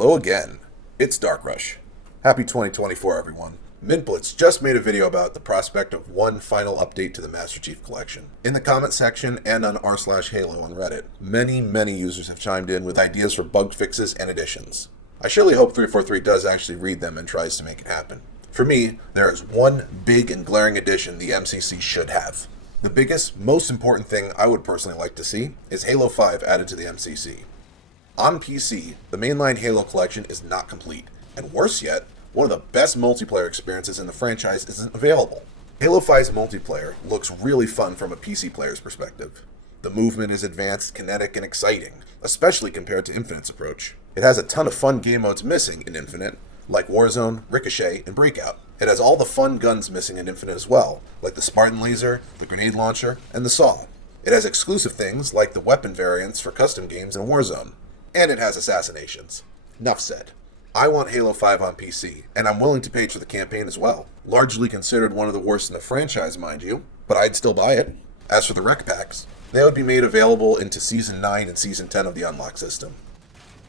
Hello again. It's Dark Rush. Happy 2024, everyone. Mintblitz just made a video about the prospect of one final update to the Master Chief Collection. In the comment section and on r/Halo on Reddit, many users have chimed in with ideas for bug fixes and additions. I surely hope 343 does actually read them and tries to make it happen. For me, there is one big and glaring addition the MCC should have. The biggest, most important thing I would personally like to see is Halo 5 added to the MCC. On PC, the mainline Halo collection is not complete, and worse yet, one of the best multiplayer experiences in the franchise isn't available. Halo 5's multiplayer looks really fun from a PC player's perspective. The movement is advanced, kinetic, and exciting, especially compared to Infinite's approach. It has a ton of fun game modes missing in Infinite, like Warzone, Ricochet, and Breakout. It has all the fun guns missing in Infinite as well, like the Spartan laser, the grenade launcher, and the saw. It has exclusive things like the weapon variants for custom games in Warzone. And it has assassinations. Enough said. I want Halo 5 on PC, and I'm willing to pay for the campaign as well. Largely considered one of the worst in the franchise, mind you, but I'd still buy it. As for the rec packs, they would be made available into Season 9 and Season 10 of the Unlock system.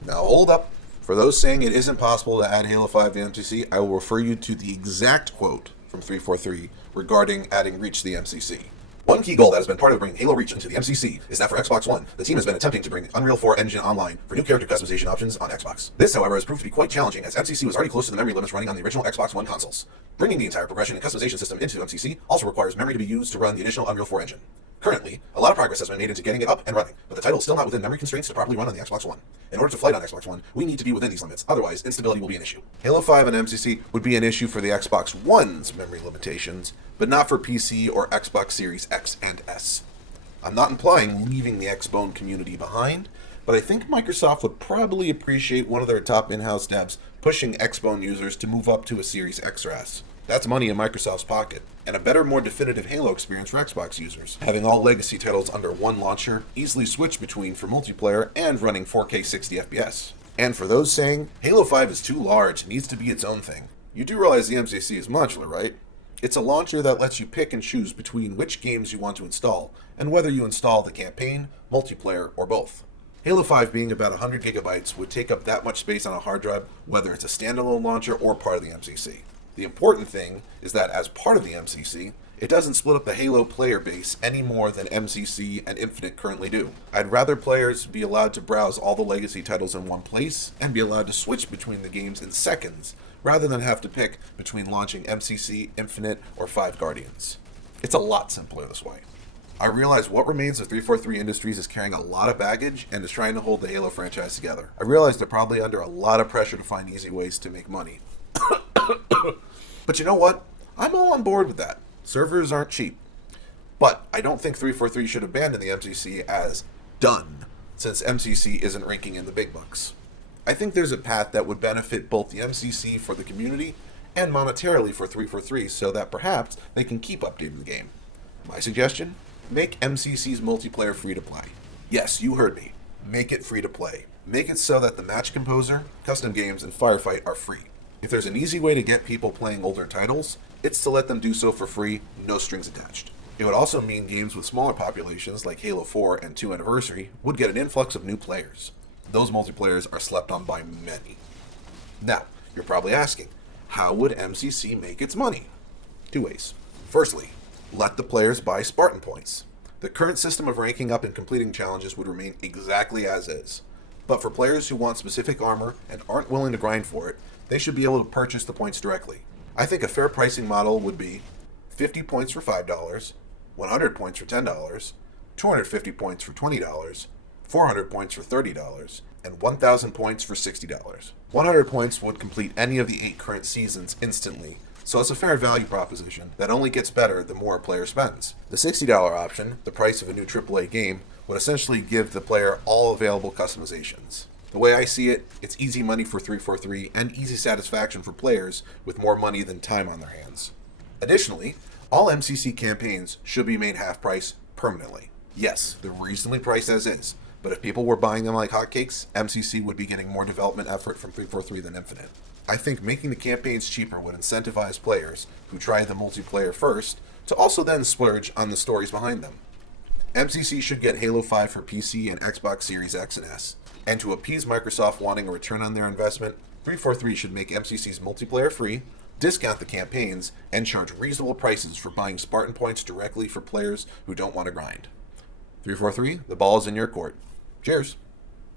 Now hold up. For those saying it isn't possible to add Halo 5 to the MCC, I will refer you to the exact quote from 343 regarding adding Reach to the MCC. One key goal that has been part of bringing Halo Reach into the MCC is that for Xbox One, the team has been attempting to bring Unreal 4 engine online for new character customization options on Xbox. This, however, has proved to be quite challenging as MCC was already close to the memory limits running on the original Xbox One consoles. Bringing the entire progression and customization system into MCC also requires memory to be used to run the additional Unreal 4 engine. Currently, a lot of progress has been made into getting it up and running, but the title is still not within memory constraints to properly run on the Xbox One. In order to fight on Xbox One, we need to be within these limits, otherwise instability will be an issue. Halo 5 and MCC would be an issue for the Xbox One's memory limitations, but not for PC or Xbox Series X and S. I'm not implying leaving the Xbone community behind, but I think Microsoft would probably appreciate one of their top in-house devs pushing Xbone users to move up to a Series X or S. That's money in Microsoft's pocket, and a better, more definitive Halo experience for Xbox users, having all legacy titles under one launcher, easily switched between for multiplayer, and running 4K 60 FPS. And for those saying, Halo 5 is too large and needs to be its own thing, you do realize the MCC is modular, right? It's a launcher that lets you pick and choose between which games you want to install, and whether you install the campaign, multiplayer, or both. Halo 5 being about 100 gigabytes would take up that much space on a hard drive, whether it's a standalone launcher or part of the MCC. The important thing is that as part of the MCC, it doesn't split up the Halo player base any more than MCC and Infinite currently do. I'd rather players be allowed to browse all the legacy titles in one place and be allowed to switch between the games in seconds, rather than have to pick between launching MCC, Infinite, or 5 Guardians. It's a lot simpler this way. I realize what remains of 343 Industries is carrying a lot of baggage and is trying to hold the Halo franchise together. I realize they're probably under a lot of pressure to find easy ways to make money. But you know what? I'm all on board with that. Servers aren't cheap. But I don't think 343 should abandon the MCC as done, since MCC isn't ranking in the big bucks. I think there's a path that would benefit both the MCC for the community and monetarily for 343 so that perhaps they can keep updating the game. My suggestion? Make MCC's multiplayer free to play. Yes, you heard me. Make it free to play. Make it so that the match composer, custom games, and firefight are free. If there's an easy way to get people playing older titles, it's to let them do so for free, no strings attached. It would also mean games with smaller populations like Halo 4 and 2 Anniversary would get an influx of new players. Those multiplayers are slept on by many. Now, you're probably asking, how would MCC make its money? 2 ways. Firstly, let the players buy Spartan Points. The current system of ranking up and completing challenges would remain exactly as is. But for players who want specific armor and aren't willing to grind for it, they should be able to purchase the points directly. I think a fair pricing model would be 50 points for $5, 100 points for $10, 250 points for $20, 400 points for $30, and 1,000 points for $60. 100 points would complete any of the 8 current seasons instantly, so it's a fair value proposition that only gets better the more a player spends. The $60 option, the price of a new AAA game, would essentially give the player all available customizations. The way I see it, it's easy money for 343 and easy satisfaction for players with more money than time on their hands. Additionally, all MCC campaigns should be made half price permanently. Yes, they're reasonably priced as is, but if people were buying them like hotcakes, MCC would be getting more development effort from 343 than Infinite. I think making the campaigns cheaper would incentivize players who try the multiplayer first to also then splurge on the stories behind them. MCC should get Halo 5 for PC and Xbox Series X and S, And to appease Microsoft wanting a return on their investment, 343 should make MCC's multiplayer free, discount the campaigns, and charge reasonable prices for buying Spartan Points directly for players who don't want to grind. 343, the ball is in your court. Cheers.